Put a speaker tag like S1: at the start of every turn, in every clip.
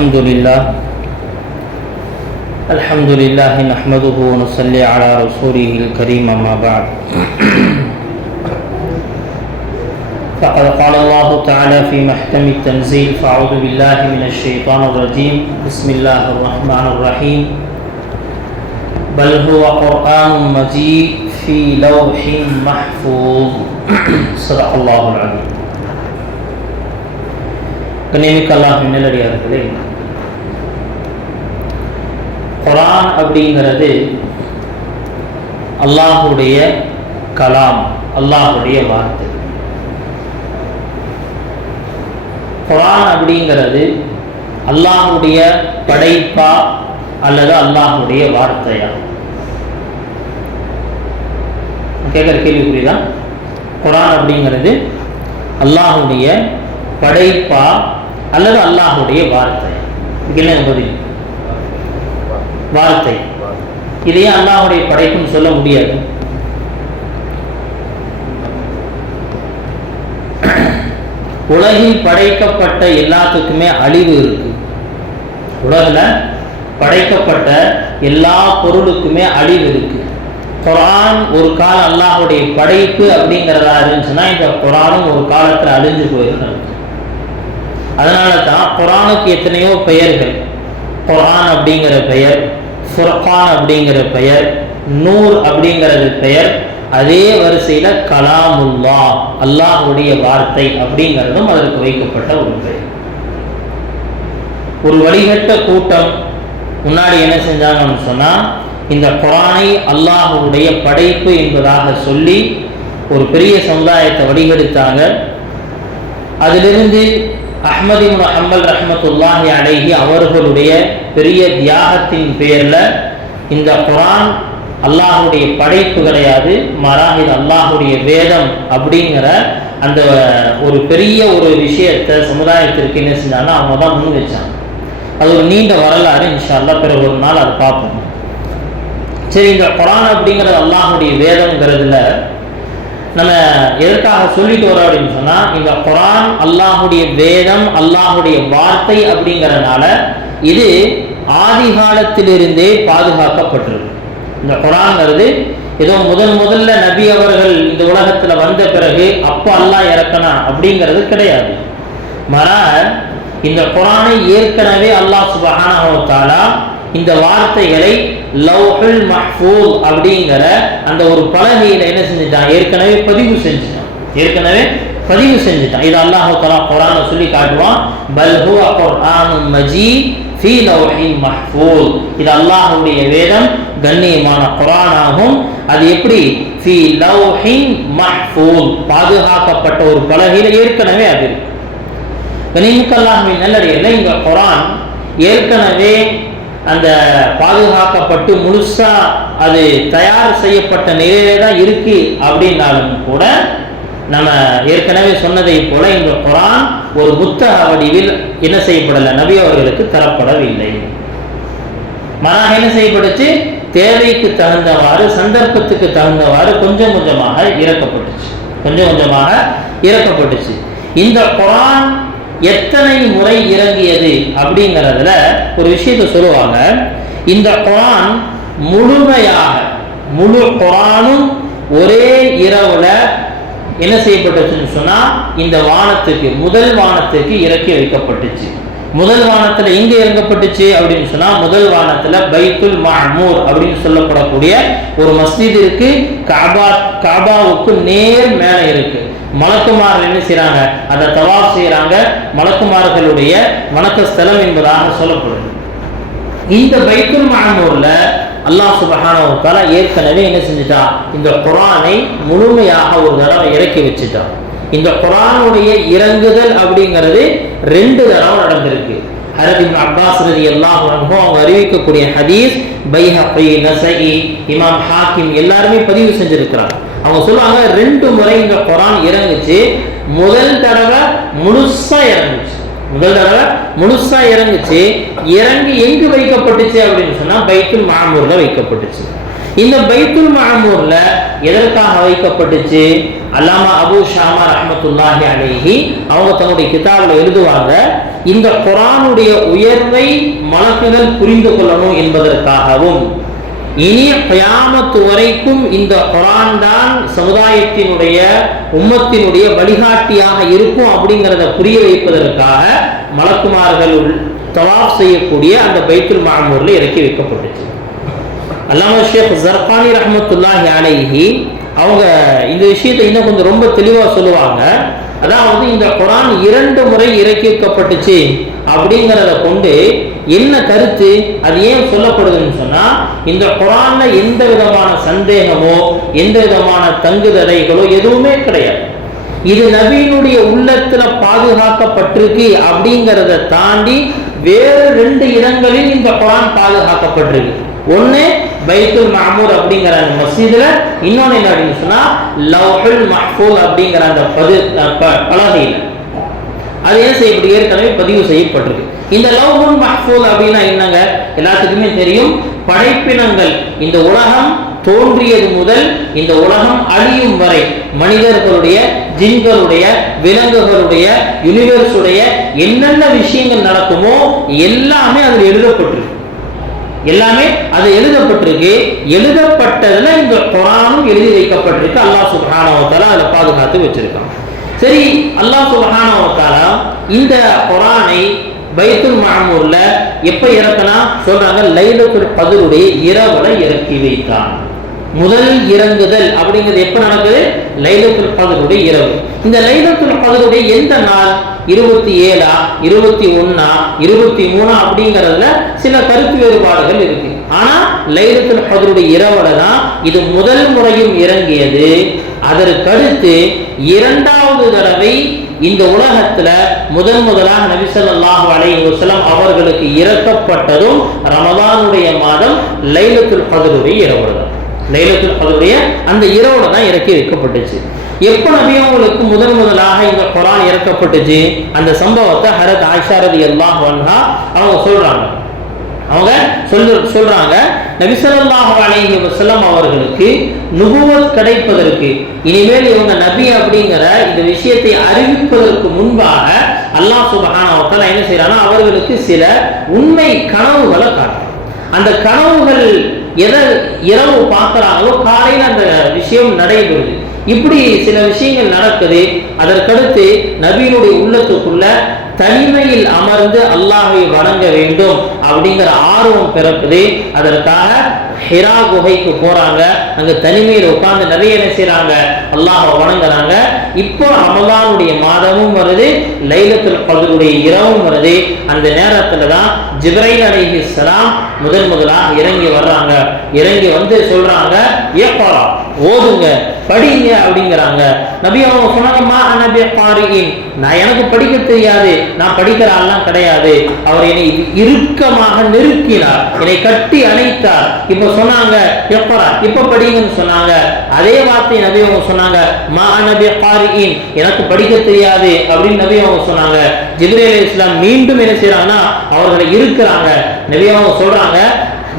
S1: الحمد لله الحمد لله نحمده ونصلي على رسوله الكريم أما بعد فقد قال الله تعالى في محكم التنزيل فأعوذ بالله من الشيطان الرجيم بسم الله الرحمن الرحيم بل هو قرآن مجيد في لوح محفوظ صدق الله العظيم கண்ணியமிக்க அல்லாஹின் நல்லடியார்களே குரான் அப்படிங்கிறது அல்லாஹுடைய கலாம் அல்லாஹுடைய வார்த்தை. குரான் அப்படிங்கிறது அல்லாஹுடைய படைப்பா அல்லது அல்லாஹுடைய வார்த்தையா? கேட்குற கேள்வி புரியுதா? குரான் அப்படிங்கிறது அல்லாஹுடைய படைப்பா அல்லது அல்லாஹுடைய வார்த்தை இல்லை பதில்? வார்த்தை இதையே அல்லாஹுடைய படைப்புன்னு சொல்ல முடியாது. உலகில் படைக்கப்பட்ட எல்லாத்துக்குமே அழிவு இருக்கு. உலகில் படைக்கப்பட்ட எல்லா பொருளுக்குமே அழிவு இருக்கு. குரான் ஒரு கால அல்லாஹுடைய படைப்பு அப்படிங்கிறதா இருந்துச்சுன்னா இந்த குரானும் ஒரு காலத்தில் அழிஞ்சு போயிடும் அதனால தான் குரானுக்கு எத்தனையோ பெயர்கள். குரான் அப்படிங்கிற பெயர் ஃபுர்கான் அப்படிங்கிற பெயர் நூர் அப்படிங்கிறது பெயர் அதே வரிசையில் கலாமுல்லா அல்லாஹுடைய வார்த்தை அப்படிங்கிறதும் அதற்கு வைக்கப்பட்ட ஒரு பெயர். ஒரு வழிகட்ட கூட்டம் முன்னாடி என்ன செஞ்சாங்கன்னு சொன்னால் இந்த குரானை அல்லாஹுடைய படைப்பு என்பதாக சொல்லி ஒரு பெரிய சமுதாயத்தை வடிகெடுத்தாங்க. அதிலிருந்து அஹ்மதின் அம்மல் ரஹமத்துல்லாஹி அடைகி அவர்களுடைய பெரிய தியாகத்தின் பேரில் இந்த குரான் அல்லாஹுடைய படைப்பு கிடையாது மாறாக இது அல்லாஹுடைய வேதம் அப்படிங்கிற அந்த ஒரு பெரிய ஒரு விஷயத்தை சமுதாயத்திற்கு என்ன செஞ்சாங்கன்னா அவங்க தான் முன் வச்சாங்க. அது ஒரு நீண்ட வரலாறு இன்ஷால்லா பிறகு ஒரு நாள் அதை பார்ப்போம். சரி இந்த குரான் அப்படிங்கிறது அல்லாஹுடைய வேதம்ங்கிறதுல நம்ம எதற்காக சொல்லிட்டு வரோம் அப்படின்னு சொன்னால் இந்த குரான் அல்லாஹுடைய வேதம் அல்லாஹுடைய வார்த்தை அப்படிங்கிறதுனால இது ஆதிகாலத்திலிருந்தே பாதுகாக்கப்பட்டிருக்கு. இந்த குரான்ங்கிறது ஏதோ முதன் முதல்ல நபி அவர்கள் இந்த உலகத்தில் வந்த பிறகு அப்போ அல்லாஹ் இறக்கணும் அப்படிங்கிறது கிடையாது. மரா இந்த குரானை ஏற்கனவே அல்லாஹ் சுபஹானா இந்த வார்த்தைகளை லவ்ஹுல் மஹ்ஃபூல் அப்படிங்கிற அந்த ஒரு பலகையில் என்ன செஞ்சுட்டான்? ஏற்கனவே பதிவு செஞ்சுட்டான். ஏற்கனவே பதிவு செஞ்சுட்டான். இது அல்லாஹு தலா குரானை சொல்லி காட்டுவான். பல் ஹுவ குர்ஆனும் மஜீத் ஃபீ லவ்ஹின் மஹ்ஃபூல் இது அல்லாஹுடைய வேதம் கண்ணியமான குரானாகும். அது எப்படி? ஃபீ லவ்ஹின் மஹ்ஃபூல் பாதுகாக்கப்பட்ட ஒரு பலகையில் ஏற்கனவே அது இருக்கு. கண்ணியமிக்க நல்லடியில் இந்த குரான் ஏற்கனவே அந்த பாதுகாக்கப்பட்டு முழுசா அது தயார் செய்யப்பட்ட நிலையிலே தான் இருக்கு அப்படின்னாலும் கூட நம்ம ஏற்கனவே சொன்னதை போல இந்த குரான் ஒரு புத்தக வடிவில் என்ன செய்யப்படலை? நபி அவர்களுக்கு தரப்படவில்லை. மனாக என்ன செய்யப்பட்டுச்சு? தேவைக்கு தகுந்தவாறு சந்தர்ப்பத்துக்கு தகுந்தவாறு கொஞ்சம் கொஞ்சமாக இறக்கப்பட்டுச்சு. கொஞ்சம் கொஞ்சமாக இறக்கப்பட்டுச்சு. இந்த குரான் எத்தனை முறை இறங்கியது அப்படிங்கிறதுல ஒரு விஷயத்த சொல்லுவாங்க. இந்த குரான் முழுமையாக முழு குரானும் ஒரே இரவுல என்ன செய்யப்பட்டுச்சுன்னு சொன்னா இந்த வானத்துக்கு முதல் வானத்துக்கு இறக்கி வைக்கப்பட்டுச்சு. முதல் வானத்துல எங்க இறங்கப்பட்டுச்சு அப்படின்னு சொன்னா முதல் வானத்துல பைத்துல் மஹமூர் அப்படின்னு சொல்லப்படக்கூடிய ஒரு மஸ்ஜித் இருக்கு. காபா காபாவுக்கு நேர் மேல இருக்கு. மலக்குமார்கள் என்ன செய்யறாங்க அதை தவாப் செய்யறாங்க மலக்குமார்களுடைய வணக்க ஸ்தலம் என்பதாக சொல்லப்படுது. இந்த பைத்துல் மஹமூர்ல அல்லாஹ் சுபஹானவுக்கால ஏற்கனவே என்ன செஞ்சிட்டா? இந்த குரானை முழுமையாக ஒரு தடவை இறக்கி வச்சுட்டான் இந்த குரானுடைய இறங்குதல் அப்படிங்கிறது ரெண்டு தடவை நடந்திருக்கு. ஹரத் அப்பாஸ் ரதி எல்லாம் அவங்க அறிவிக்கக்கூடிய ஹதீஸ் பைஹி நசகி இமாம் ஹாக்கிம் எல்லாருமே பதிவு செஞ்சிருக்கிறாங்க. அவங்க சொல்லுவாங்க ரெண்டு முறை இந்த குரான் இறங்குச்சு முதல் தடவை முழுசா இறங்குச்சு. முதல் தடவை முழுசா இறங்குச்சு இறங்கி எங்கு வைக்கப்பட்டுச்சு அப்படின்னு சொன்னா பைத்துல் மாமூர்ல வைக்கப்பட்டுச்சு. இந்த பைத்துல் மாமூர்ல எதற்காக வைக்கப்பட்டுச்சு? அல்லாமா அபு ஷாமா ரஹமத்துல்லாஹி அலேஹி அவங்க தன்னுடைய கிதாபில் எழுதுவாங்க இந்த குரானுடைய உயர்வை மலக்குகள் புரிந்து கொள்ளணும் என்பதற்காகவும். இனி பயாமத்து வரைக்கும் இந்த குரான் தான் சமுதாயத்தினுடைய உம்மத்தினுடைய வழிகாட்டியாக இருக்கும் அப்படிங்கிறத புரிய வைப்பதற்காக மலக்குமார்கள் தவாப் செய்யக்கூடிய அந்த பைத்துல் மாமூர்ல இறக்கி வைக்கப்பட்டுச்சு. அல்லாம ஷேக் ஜர்பானி ரஹமத்துல்லாஹி அலைஹி அவங்க இந்த விஷயத்தை இன்னும் கொஞ்சம் ரொம்ப தெளிவாக சொல்லுவாங்க. அதாவது இந்த குரான் இரண்டு முறை இறக்கி வைக்கப்பட்டுச்சு அப்படிங்கிறத கொண்டு என்ன கருத்து? அது ஏன் சொல்லப்படுதுன்னு சொன்னா இந்த குரான்ல எந்த விதமான சந்தேகமோ எந்த விதமான தங்குதடைகளோ எதுவுமே கிடையாது. இது நபியினுடைய உள்ளத்துல பாதுகாக்கப்பட்டிருக்கு அப்படிங்கிறத தாண்டி வேறு ரெண்டு இடங்களில் இந்த குரான் பாதுகாக்கப்பட்டிருக்கு. ஒன்னு பைத்துல் மாமூர் அப்படிங்கிற அந்த மசீதுல இன்னொன்னு என்ன அப்படின்னு சொன்னா லவ்ஹுல் மஹ்ஃபூல் அப்படிங்கிற அந்த பது பலகையில். அது என்ன செய்யப்பட்டு ஏற்கனவே பதிவு செய்யப்பட்டிருக்கு. இந்த லவ்ஹுல் மஹ்ஃபூல் அப்படின்னா என்னங்க? எல்லாத்துக்குமே தெரியும் படைப்பினங்கள் இந்த உலகம் தோன்றியது முதல் இந்த உலகம் அழியும் வரை மனிதர்களுடைய ஜின்களுடைய விலங்குகளுடைய யூனிவர்ஸுடைய என்னென்ன விஷயங்கள் நடக்குமோ எல்லாமே அதில் எழுதப்பட்டிருக்கு. எல்லாமே அது எழுதப்பட்டிருக்கு. எழுதப்பட்டதுல இந்த குரானும் எழுதி வைக்கப்பட்டிருக்கு. அல்லாஹ் சுபஹானவத்தால அதை பாதுகாத்து வச்சிருக்கான். சரி அல்லாஹ் சுபஹானவத்தால இந்த குரானை பைத்துல் மாமூர்ல எப்ப இறக்கினா? சொல்றாங்க லைலத்துல் பதிலுடைய இரவுல இறக்கி வைத்தான். முதல் இறங்குதல் அப்படிங்கிறது எப்ப நடக்குது? லைலத்துல் பதிலுடைய இரவு. இந்த லைலத்துல் பதிலுடைய எந்த நாள்? இருபத்தி ஏழா இருபத்தி ஒன்னா இருபத்தி மூணா அப்படிங்கறதுல சில கருத்து வேறுபாடுகள் இருக்கு. ஆனா லைலத்தில் கதருடைய இரவுல தான் இது முதல் முறையும் இறங்கியது. அதற்கடுத்து இரண்டாவது தடவை இந்த உலகத்துல முதன் முதலாக நபிசல்லாஹு அலைஹி வஸல்லம் அவர்களுக்கு இறக்கப்பட்டதும் ரமதானுடைய மாதம் லைலத்துல் கதருடைய இரவுல தான். லைலத்துல் கதருடைய அந்த இரவுல தான் இறக்கி வைக்கப்பட்டுச்சு. எப்போ நபியவங்களுக்கு முதன் முதலாக இந்த குரான் இறக்கப்பட்டுச்சு? அந்த சம்பவத்தை ஹரத் ஆயிஷா ரதி அல்லாஹ் அவங்க சொல்றாங்க. அவங்க சொல்லு சொல்றாங்க நபிசல்லாஹு அலைஹி வசல்லம் அவர்களுக்கு நுபுவத் கிடைப்பதற்கு இனிமேல் இவங்க நபி அப்படிங்கிற இந்த விஷயத்தை அறிவிப்பதற்கு முன்பாக அல்லாஹ் சுபஹானாவத்தால் என்ன செய்யறானா அவர்களுக்கு சில உண்மை கனவுகளை காட்டும் அந்த கனவுகள் எதை இரவு பார்க்கறாங்களோ காலையில் அந்த விஷயம் நடைபெறுது. இப்படி சில விஷயங்கள் நடக்குது. அதற்கடுத்து நபியினுடைய உள்ளத்துக்குள்ள தனிமையில் அமர்ந்து அல்லாஹை வணங்க வேண்டும் அப்படிங்கிற ஆர்வம் பிறக்குது. அதற்காக ஹிரா குகைக்கு போறாங்க. அங்க தனிமையில் உட்கார்ந்து நிறைய என்ன செய்யறாங்க அல்லாஹை வணங்குறாங்க. இப்போ ரமலானுடைய மாதமும் வருது லைலத்தில் பகலுடைய இரவும் வருது. அந்த நேரத்துல தான் ஜிப்ரைல் சலாம் முதன் முதலாக இறங்கி வர்றாங்க. இறங்கி வந்து சொல்றாங்க ஏப்பாரா ஓதுங்க. படிங்க அப்படிங்கிறாங்க. நபி அவங்க சொன்னாங்கம்மா நபி பாரியின் நான் எனக்கு படிக்க தெரியாது. நான் படிக்கிற ஆள்லாம் கிடையாது. அவர் என்னை இறுக்கமாக நெருக்கினார். என்னை கட்டி அணைத்தார். இப்ப சொன்னாங்க எப்பரா இப்ப படிங்கன்னு சொன்னாங்க. அதே வார்த்தை நபி அவங்க சொன்னாங்க மா நபி பாரியின் எனக்கு படிக்க தெரியாது அப்படின்னு நபி அவங்க சொன்னாங்க. ஜிப்ரேல் இஸ்லாம் மீண்டும் என்ன செய்யறாங்கன்னா அவர்களை இருக்கிறாங்க நபி அவங்க சொல்றாங்க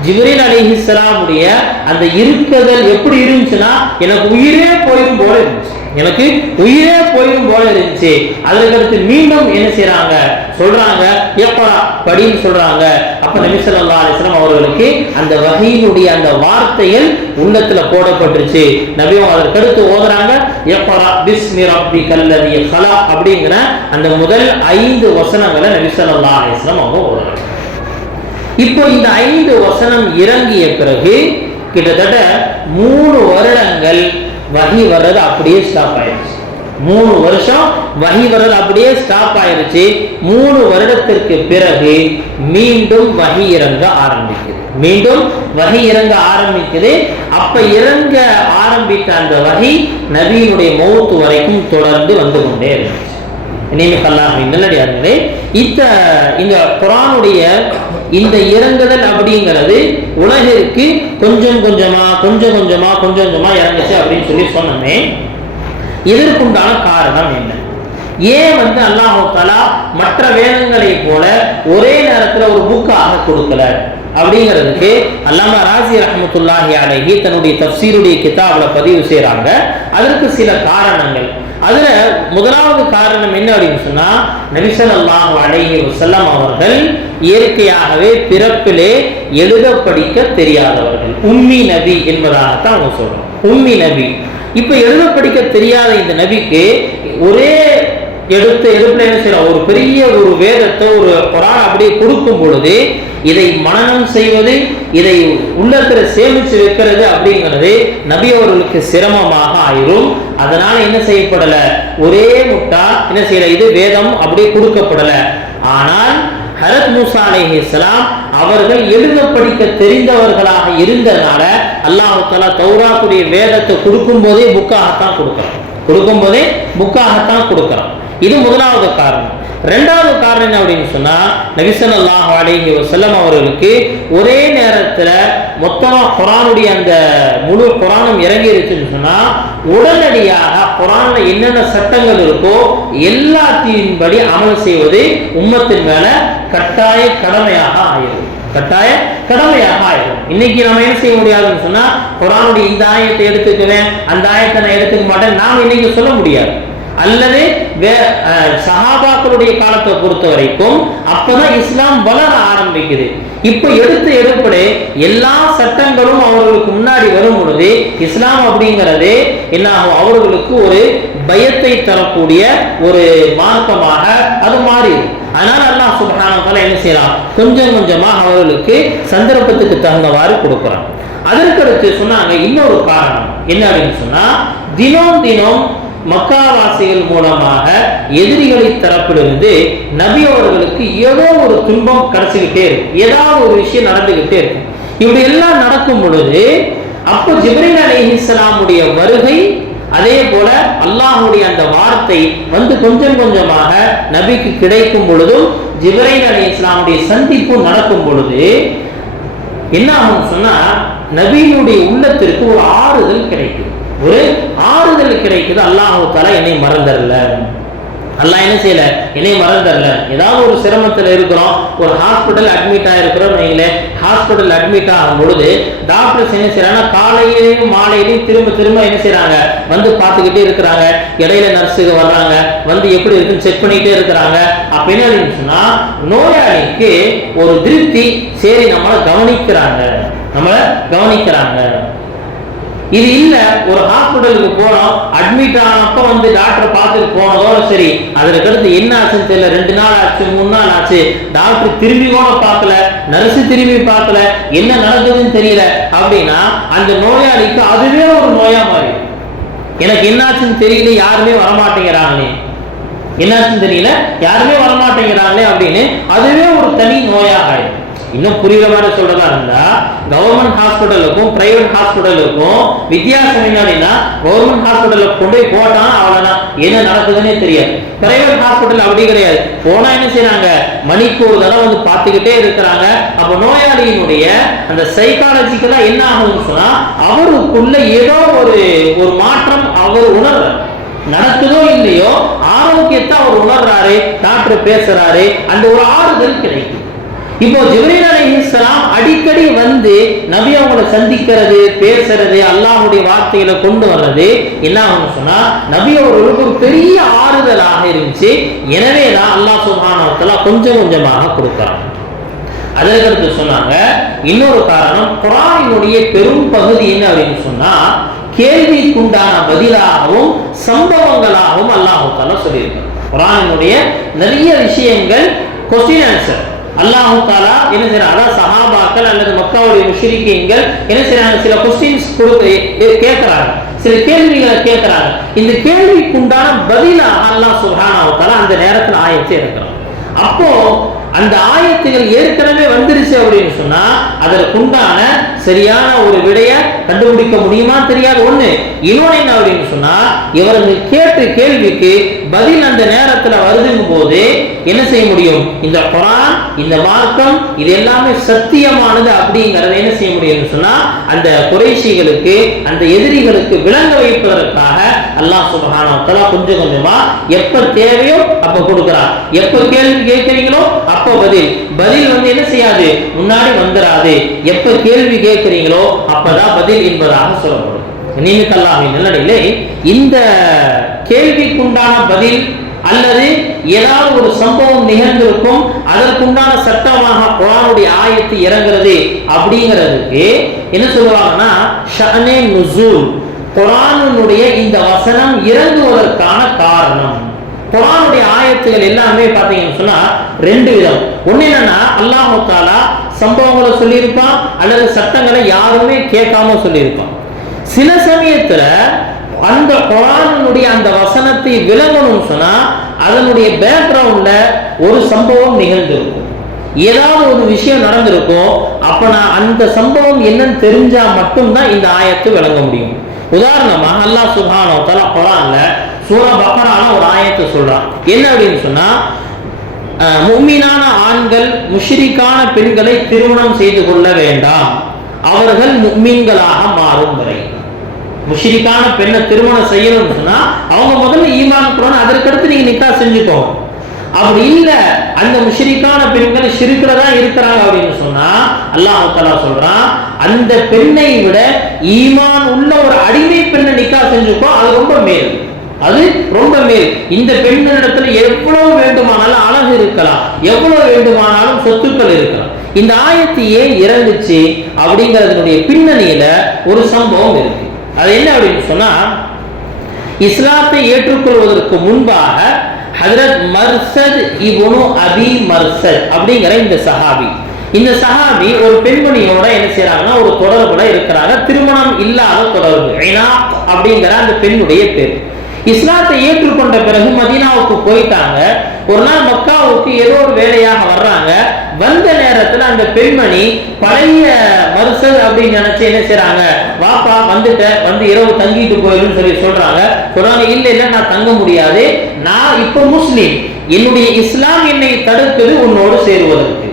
S1: ஜிப்ரீல் அலிஹிஸ்லாமுடைய அந்த இருக்குதல் எப்படி இருந்துச்சுன்னா எனக்கு உயிரே போயிடும் போல இருந்துச்சு. எனக்கு உயிரே போயிடும் போல இருந்துச்சு. அதற்கடுத்து மீண்டும் என்ன செய்யறாங்க சொல்றாங்க எப்படா படின்னு சொல்றாங்க. அப்ப நபிசல்லா அலிஸ்லாம் அவர்களுக்கு அந்த வகையினுடைய அந்த வார்த்தையில் உள்ளத்துல போடப்பட்டுருச்சு. நபி அவங்க அதற்கடுத்து ஓதுறாங்க எப்படா பிஸ்மி ரப்பி கல்லதி ஹலா அப்படிங்கிற அந்த முதல் ஐந்து வசனங்களை நபிசல்லா அலிஸ்லாம் அவங்க ஓதுறாங்க. இப்போ இந்த ஐந்து வசனம் இறங்கிய பிறகு கிட்டத்தட்ட மூணு வருடங்கள் வகி வர்றது அப்படியே ஸ்டாப் ஆயிடுச்சு. மூணு வருஷம் வகி வர்றது அப்படியே ஸ்டாப் ஆயிருச்சு மூணு வருடத்திற்கு பிறகு மீண்டும் வகி இறங்க ஆரம்பிக்குது. மீண்டும் வகி இறங்க ஆரம்பிக்குது. அப்ப இறங்க ஆரம்பித்த அந்த வகி நபியினுடைய மௌத்து வரைக்கும் தொடர்ந்து வந்து கொண்டே இருந்துச்சு. நியமிக்கல்லாக நல்லடியார்களே இத்த இந்த குரானுடைய இந்த இறங்குதல் அப்படிங்கிறது உலகிற்கு கொஞ்சம் கொஞ்சமா கொஞ்சம் கொஞ்சமா கொஞ்சம் கொஞ்சமா இறங்குச்சு அப்படின்னு சொல்லி சொன்னோமே இதற்குண்டான காரணம் என்ன? ஏன் வந்து அல்லாஹு மற்ற வேதங்களை போல ஒரே இடத்துல ஒரு புக்காக கொடுக்கல. அப்படிங்கிறதுக்கு அல்லாம ராசி ரஹமத்துல்லாஹி அலைஹி தன்னுடைய தப்சீருடைய கிதாபில் பதிவு செய்கிறாங்க அதற்கு சில காரணங்கள். அதுல முதலாவது காரணம் என்ன அப்படின்னு சொன்னா நபிசல்லாஹு அலைஹி வஸல்லம் அவர்கள் இயற்கையாகவே பிறப்பிலே எழுத படிக்க தெரியாதவர்கள். உம்மி நபி என்பதாகத்தான் அவங்க சொல்றோம் உம்மி நபி. இப்ப எழுத படிக்க தெரியாத இந்த நபிக்கு ஒரே எடுத்து எடுப்புல என்ன செய்யலாம்? ஒரு பெரிய ஒரு வேதத்தை ஒரு குரான் அப்படியே கொடுக்கும் பொழுது இதை மனநம் செய்வது இதை உள்ளத்துல சேமிச்சு வைக்கிறது அப்படிங்கிறது நபி அவர்களுக்கு சிரமமாக ஆயிரும். அதனால என்ன செய்யப்படல? ஒரே முட்டா என்ன செய்யல? இது வேதம் அப்படியே கொடுக்கப்படல. ஆனால் ஹரத் மூசா அலைஹிஸ்ஸலாம் அவர்கள் எழுத படிக்க தெரிந்தவர்களாக இருந்ததுனால அல்லாஹ் தலா தௌராத்துடைய வேதத்தை கொடுக்கும் போதே புக்காகத்தான் கொடுக்குறோம் கொடுக்கும் போதே புக்காகத்தான் கொடுக்குறோம் இது முதலாவது காரணம். ரெண்டாவது காரணம் என்ன அப்படின்னு சொன்னா நபிசல்லாஹ் அலைஹி வசல்லம் அவர்களுக்கு ஒரே நேரத்துல மொத்தமா குரானுடைய அந்த முழு குரானும் இறங்கிருச்சுன்னு சொன்னா உடனடியாக குரான்ல என்னென்ன சட்டங்கள் இருக்கோ எல்லாத்தின்படி அமல் செய்வது உம்மத்தின் மேல கட்டாய கடமையாக ஆயிடும் கட்டாய கடமையாக ஆயிடும் இன்னைக்கு நம்ம என்ன செய்ய முடியாதுன்னு சொன்னா குரானுடைய இந்த ஆயத்தை எடுத்துக்குவேன் அந்த ஆயத்தை நான் எடுத்துக்க மாட்டேன் நாம் இன்னைக்கு சொல்ல முடியாது. அல்லது வே- அஹ் சஹாபாக்களுடைய காலத்தை பொறுத்த வரைக்கும் அப்பதான் இஸ்லாம் வளர ஆரம்பிக்குது. இப்ப எடுத்து எடுப்படு எல்லா சட்டங்களும் அவர்களுக்கு முன்னாடி வரும் பொழுது இஸ்லாம் அப்படிங்கிறது என்ன அவர்களுக்கு ஒரு பயத்தை தரக்கூடிய ஒரு மார்க்கமாக அது மாறிடும் அதனால அல்லாஹ் சுப்ஹானஹு என்ன செய்யலாம் கொஞ்சம் கொஞ்சமா அவர்களுக்கு சந்தர்ப்பத்துக்கு தகுந்தவாறு கொடுக்குறான். அதற்கடுத்து சொன்னாங்க இன்னொரு காரணம். என்ன அப்படின்னு சொன்னா தினம் தினம் மக்காவாசிகள் மூலமாக எதிரிகளின் தரப்பிலிருந்து நபி அவர்களுக்கு ஏதோ ஒரு துன்பம் கிடைச்சிக்கிட்டே இருக்கும். ஏதாவது ஒரு விஷயம் நடந்துகிட்டே இருக்கும். இப்படி எல்லாம் நடக்கும் பொழுது அப்போ ஜிப்ரீல் அலைஹிஸ்ஸலாமுடைய வருகை அதே போல அல்லாஹுடைய அந்த வார்த்தை வந்து கொஞ்சம் கொஞ்சமாக நபிக்கு கிடைக்கும் பொழுதும் ஜிப்ரைல் அலி இஸ்லாமுடைய சந்திப்பு நடக்கும் பொழுது என்ன ஆகும் சொன்னா நபியினுடைய உள்ளத்திற்கு ஒரு ஆறுதல் கிடைக்கும். ஒரு ஆறுதல் கிடைக்குது. அல்லாஹு தாலா என்னை மறந்துடல. அல்லா என்ன செய்யல? என்னை மறந்துடல. ஏதாவது ஒரு சிரமத்தில் இருக்கிறோம் ஒரு ஹாஸ்பிட்டல் அட்மிட் ஆகிருக்கிறோம் வைங்களேன் ஹாஸ்பிட்டல் அட்மிட் ஆகும் பொழுது டாக்டர்ஸ் என்ன செய்யறாங்கன்னா காலையிலையும் மாலையிலையும் திரும்ப திரும்ப என்ன செய்யறாங்க வந்து பார்த்துக்கிட்டே இருக்கிறாங்க. இடையில நர்ஸுங்க வர்றாங்க. வந்து எப்படி இருக்குன்னு செக் பண்ணிக்கிட்டே இருக்கிறாங்க. அப்படின்னு இருந்துச்சுன்னா சொன்னா நோயாளிக்கு ஒரு திருப்தி சரி நம்மளை கவனிக்கிறாங்க. நம்மளை கவனிக்கிறாங்க. இது இல்ல ஒரு ஹாஸ்பிட்டலுக்கு போனோம் அட்மிட் ஆனப்ப வந்து டாக்டர் பார்த்துட்டு போனதோட சரி. அதுல அடுத்து என்ன ஆச்சுன்னு தெரியல ரெண்டு நாள் ஆச்சு மூணு நாள் ஆச்சு. டாக்டர் திரும்பி கூட பார்க்கல நர்ஸு திரும்பி பார்க்கல என்ன நடக்குதுன்னு தெரியல. அப்படின்னா அந்த நோயாளிக்கு அதுவே ஒரு நோயா மாறி. எனக்கு என்னாச்சுன்னு தெரியல யாருமே வரமாட்டேங்கிறாங்களே. என்னாச்சுன்னு தெரியல யாருமே வரமாட்டேங்கிறாங்களே அப்படின்னு அதுவே ஒரு தனி நோயாக ஆயிடும் இன்னும் புரியுற மாதிரி சொல்றதா இருந்தா கவர்மெண்ட் ஹாஸ்பிட்டலுக்கும் பிரைவேட் ஹாஸ்பிட்டலுக்கும் வித்தியாசம் என்னன்னா கவர்மெண்ட் ஹாஸ்பிட்டலுக்கு கொண்டு போய் போட்டா அவ்வளவுதான். என்ன நடக்குதுன்னே தெரியாது. பிரைவேட் ஹாஸ்பிட்டல் அப்படி கிடையாது. போனா என்ன செய்யறாங்க மணிக்கு ஒரு தடவை வந்து பார்த்துக்கிட்டே இருக்கிறாங்க. அப்ப நோயாளியினுடைய அந்த சைக்காலஜிக்கலா என்ன ஆகும்னு சொன்னா அவருக்குள்ள ஏதோ ஒரு ஒரு மாற்றம் அவர் உணர்றார். நடக்குதோ இல்லையோ ஆரோக்கியத்தை அவர் உணர்றாரு. டாக்டர் பேசுறாரு. அந்த ஒரு ஆறுதல் கிடைக்கும். இப்போ ஜிப்ரீல் அலைஹிஸ்ஸலாம் அடிக்கடி வந்து நபி அவங்கள சந்திக்கிறது பேசுறது அல்லாஹுடைய வார்த்தைகளை கொண்டு வர்றது. என்ன சொன்னா நபி அவர்களுக்கு ஒரு பெரிய ஆறுதலாக இருந்துச்சு. எனவே தான் அல்லாஹ் சுப்ஹானஹு கொஞ்சம் கொஞ்சமாக கொடுக்குறான். அதற்கடுத்து சொன்னாங்க இன்னொரு காரணம் குரானினுடைய பெரும் பகுதி என்ன அப்படின்னு சொன்னா கேள்விக்குண்டான பதிலாகவும் சம்பவங்களாகவும் அல்லாஹு தாலா சொல்லியிருக்கார் குரானினுடைய நிறைய விஷயங்கள் கொஸ்டின் ஆன்சர் அல்லாஹு தாலா என்ன செய்யறாங்க அதாவது சஹாபாக்கள் அல்லது மக்காவுடைய முஷ்ரிக்கீன்கள் என்ன செய்யறாங்க சில கொஸ்டின்ஸ் கொடுத்து கேட்கிறாங்க சில கேள்விகளை கேட்கிறாங்க இந்த கேள்விக்குண்டான பதிலாக அல்லாஹ் சுப்ஹானஹு தாலா அந்த நேரத்தில் ஆயத்தை இருக்கிறான் அப்போ அந்த ஆயத்துகள் ஏற்கனவே வந்துருச்சு அப்படின்னு சொன்னா அதற்குண்டான சரியான ஒரு விடைய கண்டுபிடிக்க முடியுமா தெரியாது ஒண்ணு. இன்னொன்னு என்ன அப்படின்னு சொன்னா இவர்கள் கேட்ட கேள்விக்கு பதில் அந்த நேரத்துல வருதுங்கும் போது என்ன செய்ய முடியும்? இந்த குரான் இந்த மார்க்கம் இது எல்லாமே சத்தியமானது அப்படிங்கறத என்ன செய்ய முடியும்னு சொன்னா அந்த குறைஷிகளுக்கு அந்த எதிரிகளுக்கு விளங்க வைப்பதற்காக அல்லாஹ் சுபஹானஹு கொஞ்சம் கொஞ்சமா எப்ப தேவையோ அப்ப கொடுக்கிறான் எப்ப கேள்வி கேட்கிறீங்களோ அப்ப பதில். பதில் வந்து என்ன செய்யாது? முன்னாடி வந்துடாது எப்ப கேள்வி கேட்கிறீங்களோ அப்பதான் பதில் என்பதாக சொல்லப்படும் நீமிக்கல்லாவின் நல்லடையிலே இந்த கேள்விக்குண்டான பதில் அல்லது ஏதாவது ஒரு சம்பவம் நிகழ்ந்திருக்கும் அதற்குண்டான சட்டமாக குரானுடைய ஆயத்து இறங்குறது அப்படிங்கிறதுக்கு என்ன சொல்லுவாங்கன்னா ஷனே நுசூல். குரானுடைய இந்த வசனம் இறங்குவதற்கான காரணம். குரானுடைய ஆயத்துகள் எல்லாமே பார்த்தீங்கன்னு சொன்னா ரெண்டு விதம். ஒண்ணு என்னன்னா அல்லாஹு தாலா சம்பவங்களை சொல்லியிருப்பான் அல்லது சட்டங்களை யாருமே கேட்காம சொல்லியிருப்பான். சில சமயத்துல அந்த குரானுடைய அந்த வசனத்தை விளங்கணும்னு சொன்னா அதனுடைய பேக்ரவுண்ட்ல ஒரு சம்பவம் நிகழ்ந்திருக்கும். ஏதாவது ஒரு விஷயம் நடந்திருக்கும் அப்ப நான் அந்த சம்பவம் என்னன்னு தெரிஞ்சா மட்டும்தான் இந்த ஆயத்தை விளங்க முடியும். உதாரணமா அல்லா சுபானோ தலா குரான்ல சூரா பக்கரான ஒரு ஆயத்தை சொல்றான். என்ன அப்படின்னு சொன்னா மும்மீனான ஆண்கள் முஷ்ரிக்கான பெண்களை திருமணம் செய்து கொள்ள வேண்டாம். அவர்கள் மும்மீன்களாக மாறும் வரை. முஷிரிக்கான பெண்ணை திருமணம் செய்யணும்னு சொன்னா அவங்க முதல்ல ஈமான் குரான் அதற்கடுத்து நீங்க நிக்கா செஞ்சுக்கோங்க. அப்படி இல்ல அந்த முஷிரிக்கான பெண்கள் ஷிருக்குல தான் இருக்கிறாங்க அப்படின்னு சொன்னா அல்லாஹ் தஆலா சொல்றான் அந்த பெண்ணை விட ஈமான் உள்ள ஒரு அடிமை பெண்ணை நிக்கா செஞ்சுக்கோ அது ரொம்ப மேல். அது ரொம்ப மேல். இந்த பெண்களிடத்துல எவ்வளவு வேண்டுமானாலும் அழகு இருக்கலாம் எவ்வளவு வேண்டுமானாலும் சொத்துக்கள் இருக்கலாம். இந்த ஆயத்து ஏன் இறங்குச்சு அப்படிங்கறதுடைய பின்னணியில ஒரு சம்பவம் இருக்கு. அது என்ன அப்படின்னு சொன்னா இஸ்லாத்தை ஏற்றுக்கொள்வதற்கு முன்பாக ஹதரத் மர்சத் இபுனு அபி மர்சத் அப்படிங்கிற இந்த சஹாபி. இந்த சஹாபி ஒரு பெண்மணியோட என்ன செய்யறாங்கன்னா ஒரு தொடர்புல இருக்கிறாங்க. திருமணம் இல்லாத தொடர்பு இனாக் அப்படிங்கிற அந்த பெண்ணுடைய பேர். இஸ்லாத்தை ஏற்றுக்கொண்ட பிறகு மதீனாவுக்கு போயிட்டாங்க. ஒரு நாள் மக்காவுக்கு ஏதோ ஒரு வேலையாக வர்றாங்க. வந்த நேரத்துல அந்த பெண்மணி பழைய மருசல் அப்படின்னு நினைச்சு என்ன செய்றாங்க? வாப்பா வந்துட்ட வந்து இரவு தங்கிட்டு போயிடும் சொல்லி சொல்றாங்க. சொல்றாங்க இல்ல இல்ல நான் தங்க முடியாது. நான் இப்ப முஸ்லீம். என்னுடைய இஸ்லாம் என்னை தடுத்தது உன்னோடு சேருவதற்கு.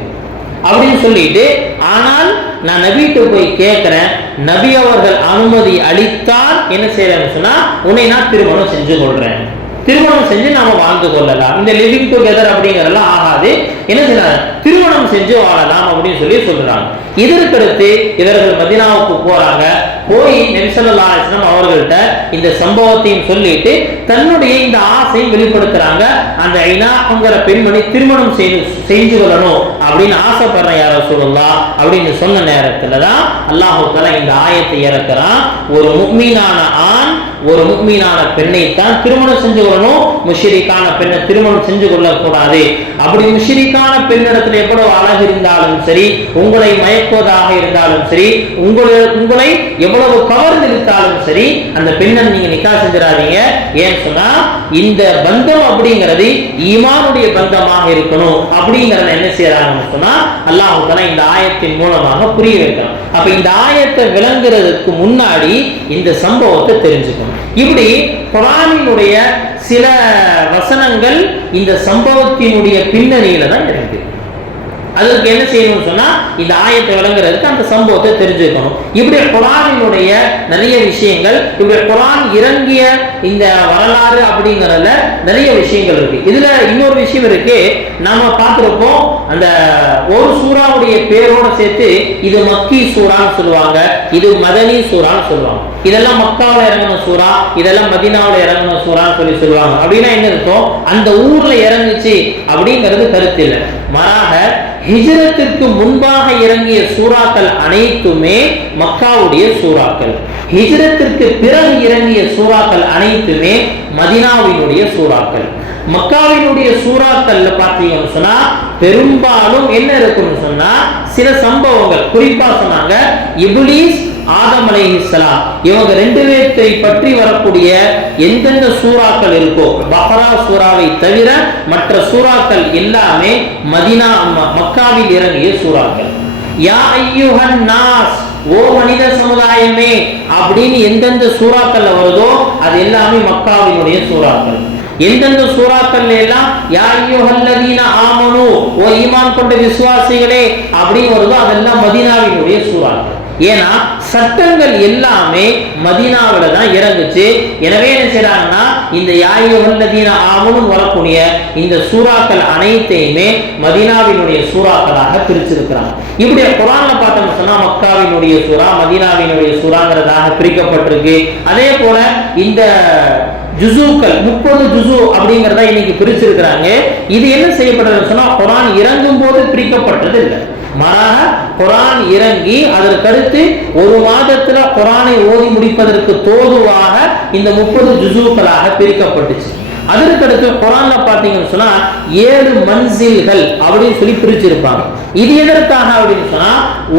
S1: அப்படின்னு சொல்லிட்டு ஆனால் நான் நபிட்டு போய் கேட்கிறேன் நபி அவர்கள் அனுமதி அளித்தால் என்ன செய்யறேன்னு சொன்னா உன்னை நான் திருமணம் செஞ்சு கொள்றேன். திருமணம் செஞ்சு நாம வாழ்ந்து கொள்ளலாம். இந்த லிவிங் டுகெதர் அப்படிங்கறதெல்லாம் ஆகாது. என்ன செய்யறாங்க திருமணம் செஞ்சு வாழலாம் அப்படின்னு சொல்லி சொல்றாங்க. இதற்கடுத்து இவர்கள் மதினாவுக்கு போறாங்க. போய் நெரிசல்லா அவர்கள்ட்ட இந்த சம்பவத்தையும் சொல்லிட்டு தன்னுடைய இந்த ஆசையை வெளிப்படுத்துறாங்க. அந்த ஐநாங்கிற பெண்மணி திருமணம் செய்து செஞ்சு கொள்ளணும் அப்படின்னு ஆசைப்படுற யார சொல்லலாம் அப்படின்னு சொன்ன நேரத்துல தான் அல்லாஹுக்கல இந்த ஆயத்தை இறக்குறான். ஒரு முக்மீனான ஆண் ஒரு முக்மீனான பெண்ணை தான் திருமணம் செஞ்சு கொள்ளணும். முஷிரிக்கான பெண்ணை திருமணம் செஞ்சு கொள்ளக்கூடாது. அப்படி முஷிரிக்கான பெண்ணிடத்தில் எவ்வளவு அழகு இருந்தாலும் சரி உங்களை மயக்குவதாக இருந்தாலும் சரி உங்களை உங்களை எவ்வளவு கவர்ந்திருந்தாலும் சரி அந்த பெண்ணை நீங்க நிக்கா செஞ்சிடாதீங்க. ஏன் சொன்னா இந்த பந்தம் அப்படிங்கிறது ஈமானுடைய பந்தமாக இருக்கணும் அப்படிங்கறத என்ன செய்யறாங்கன்னு சொன்னா அல்லாஹ் தஆலா இந்த ஆயத்தின் மூலமாக புரிய வைக்கிறான். அப்ப இந்த ஆயத்தை விளங்குறதுக்கு முன்னாடி இந்த சம்பவத்தை தெரிஞ்சுக்கணும். இப்படி குரானினுடைய சில வசனங்கள் இந்த சம்பவத்தினுடைய பின்னணியில தான் இருக்கு அதற்கு என்ன செய்யணும்னு சொன்னா இந்த ஆயத்தை விளங்குறதுக்கு அந்த சம்பவத்தை தெரிஞ்சுக்கணும். இப்படி குரானினுடைய நிறைய விஷயங்கள் இப்படி குரான் இறங்கிய இந்த வரலாறு அப்படிங்கிறதுல நிறைய விஷயங்கள் இருக்கு. இதுல இன்னொரு விஷயம் இருக்கு. நாம பார்த்துருப்போம் அந்த ஒரு சூறாவுடைய பேரோட சேர்த்து இது மக்கி சூறான்னு சொல்லுவாங்க இது மதனி சூறான்னு சொல்லுவாங்க. இதெல்லாம் மக்காவில் இறங்கின சூறா இதெல்லாம் மதினாவில் இறங்கின சூறான்னு சொல்லி சொல்லுவாங்க. அப்படின்னா என்ன இருக்கும் அந்த ஊர்ல இறங்குச்சு அப்படிங்கிறது கருத்து இல்லை. மாறாக ஹிஜரத்திற்கு முன்பாக இறங்கிய சூறாக்கள் அனைத்துமே மக்காவுடைய சூறாக்கள். ஹிஜரத்திற்கு பிறகு இறங்கிய சூறாக்கள் அனைத்துமே மதினாவினுடைய சூறாக்கள். மக்காவினுடைய சூறாக்கள்ல பார்த்தீங்கன்னு சொன்னா பெரும்பாலும் என்ன இருக்கும்னு சொன்னா சில சம்பவங்கள். குறிப்பா சொன்னாங்க இபுலீஸ் ஆதம் அலைஹிஸ்ஸலாம் இவங்க ரெண்டு பேர்த்தை பற்றி வரக்கூடிய எந்தெந்த சூறாக்கள் இருக்கோ பஹரா சூறாவை தவிர மற்ற சூறாக்கள் எல்லாமே மதினா மக்காவில் இறங்கிய சூறாக்கள். யா ஐயுஹன் நாஸ் ஓ மனித சமுதாயமே அப்படின்னு எந்தெந்த சூறாக்கள்ல வருதோ அது எல்லாமே மக்காவினுடைய சூறாக்கள். எந்தெந்த சூறாக்கள்ல எல்லாம் யா ஐயுஹல்லதீன ஆமனு ஓ ஈமான் கொண்ட விசுவாசிகளே அப்படின்னு வருதோ அதெல்லாம் மதீனாவினுடைய சூறாக்கள். ஏன்னா சட்டங்கள் எல்லாமே மதீனாவில் தான் இறங்குச்சு. எனவே என்ன செய்கிறாங்கன்னா இந்த யாயுவல்லதீன ஆமனும் வரக்கூடிய இந்த சூறாக்கள் அனைத்தையுமே மதீனாவினுடைய சூறாக்களாக பிரிச்சிருக்கிறாங்க. இப்படி குரான்ல பார்த்தோம்னு சொன்னால் மக்காவினுடைய சூறா மதீனாவினுடைய சூறாங்கிறதாக பிரிக்கப்பட்டிருக்கு. அதே போல இந்த ஜுசூக்கள் முப்பது ஜுசு அப்படிங்கிறத இன்னைக்கு பிரிச்சிருக்கிறாங்க. இது என்ன செய்யப்பட்டதுன்னு சொன்னால் குரான் இறங்கும் போது பிரிக்கப்பட்டது இல்லை மாறாக குரான் இறங்கி அதற்கடுத்து ஒரு மாதத்துல குரானை ஓதி முடிப்பதற்கு தோதுவாக இந்த முப்பது ஜுசூக்களாக பிரிக்கப்பட்டுச்சு. அதற்கடுத்து குரான்ல பாத்தீங்கன்னு சொன்னா ஏழு மன்சில்கள் அப்படின்னு சொல்லி பிரிச்சிருப்பாங்க. இது எதற்காக அப்படின்னு சொன்னா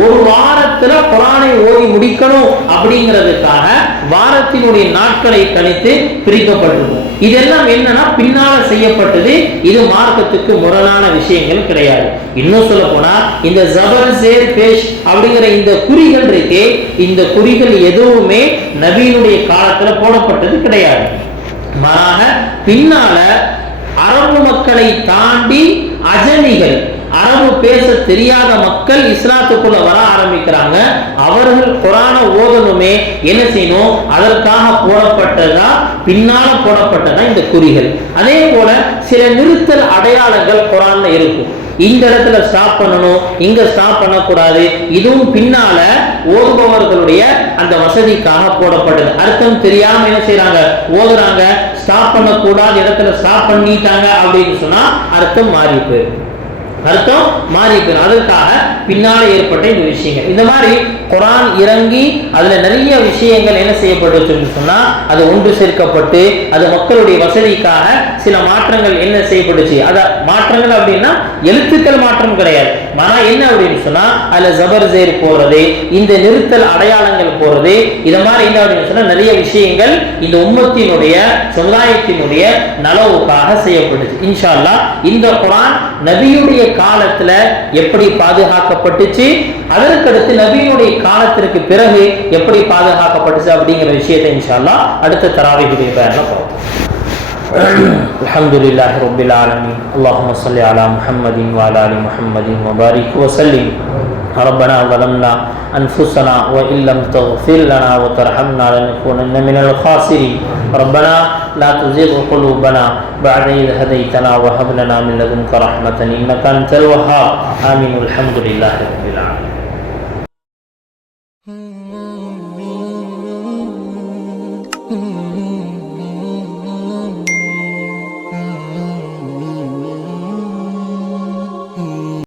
S1: ஒரு வாரத்துல குரானை ஓதி முடிக்கணும் அப்படிங்கிறதுக்காக வாரத்தினுடைய நாட்களை கணித்து பிரிக்கப்பட்டிருக்கும். இதெல்லாம் என்னன்னா பின்னால செய்யப்பட்டது இது மார்க்கத்துக்கு முரணான விஷயங்கள் கிடையாது. இன்னும் சொல்ல போனா இந்த ஜபர் சேர் பேஷ் அப்படிங்கிற இந்த குறிகள் இருக்கே இந்த குறிகள் எதுவுமே நபியினுடைய காலத்துல போடப்பட்டது கிடையாது. மாறாக பின்னால அரபு மக்களை தாண்டி அஜனிகள். அரபு பேச தெரியாத மக்கள் இஸ்லாத்துக்குள்ள வர ஆரம்பிக்கிறாங்க. அவர்கள் குரான ஓதணுமே என்ன செய்யணும்? அதற்காக போடப்பட்டதா? பின்னால போடப்பட்டதா? இந்த குறிகள். அதே போல சில நிறுத்தல் அடையாளங்கள் குரான்ல இருக்கும். இந்த இடத்துல ஸ்டாப் பண்ணணும். இங்க ஸ்டாப் பண்ணக்கூடாது. இதுவும் பின்னால ஓதுபவர்களுடைய அந்த வசதிக்காக போடப்பட்டது. அர்த்தம் தெரியாம என்ன செய்யறாங்க ஓதுறாங்க. ஸ்டாப் பண்ணக்கூடாத இடத்துல ஸ்டாப் பண்ணிட்டாங்க அப்படின்னு சொன்னா அர்த்தம் மாறி போயிடும் அர்த்தம் மாறி போயிடும் அதற்காக பின்னால ஏற்பட்ட இந்த விஷயங்கள். இந்த மாதிரி குரான் இறங்கி அதுல நிறைய விஷயங்கள் என்ன செய்யப்பட்டுச்சுன்னு சொன்னா அது ஒன்று சேர்க்கப்பட்டு அது மக்களுடைய வசதிக்காக சில மாற்றங்கள் என்ன செய்யப்பட்டுச்சு? அத மாற்றங்கள் அப்படின்னா எழுத்துக்கள் மாற்றம் கிடையாது. மனா என்ன அப்படின்னு சொன்னா அதுல ஜபர் ஜேர் போறது இந்த நிறுத்தல் அடையாளங்கள் போறது. இத மாதிரி என்ன அப்படின்னு சொன்னா நிறைய விஷயங்கள் இந்த உம்மத்தினுடைய சமுதாயத்தினுடைய நலவுக்காக செய்யப்படுது. இன்ஷா அல்லாஹ் இந்த குரான் நபியுடைய காலத்துல எப்படி பாதுகாக்கப்பட்டுச்சு அதற்கடுத்து நபியினுடைய காலத்திற்கு பிறகு எப்படி பாதுகாக்கப்பட்டுச்சு அப்படிங்கிற விஷயத்தை இன்ஷா அடுத்த தராவிகுடைய பேரில் பார்ப்போம். الحمد لله رب العالمين. اللهم صل على محمد وعلى آل محمد وبارك وسلم. ربنا ظلمنا أنفسنا وإن لم تغفر لنا وترحمنا لنكونن من الخاسرين. ربنا لا تزغ قلوبنا بعد إذ هديتنا وهب لنا من لدنك رحمة إنك أنت الوهاب. آمين. الحمد لله رب العالمين.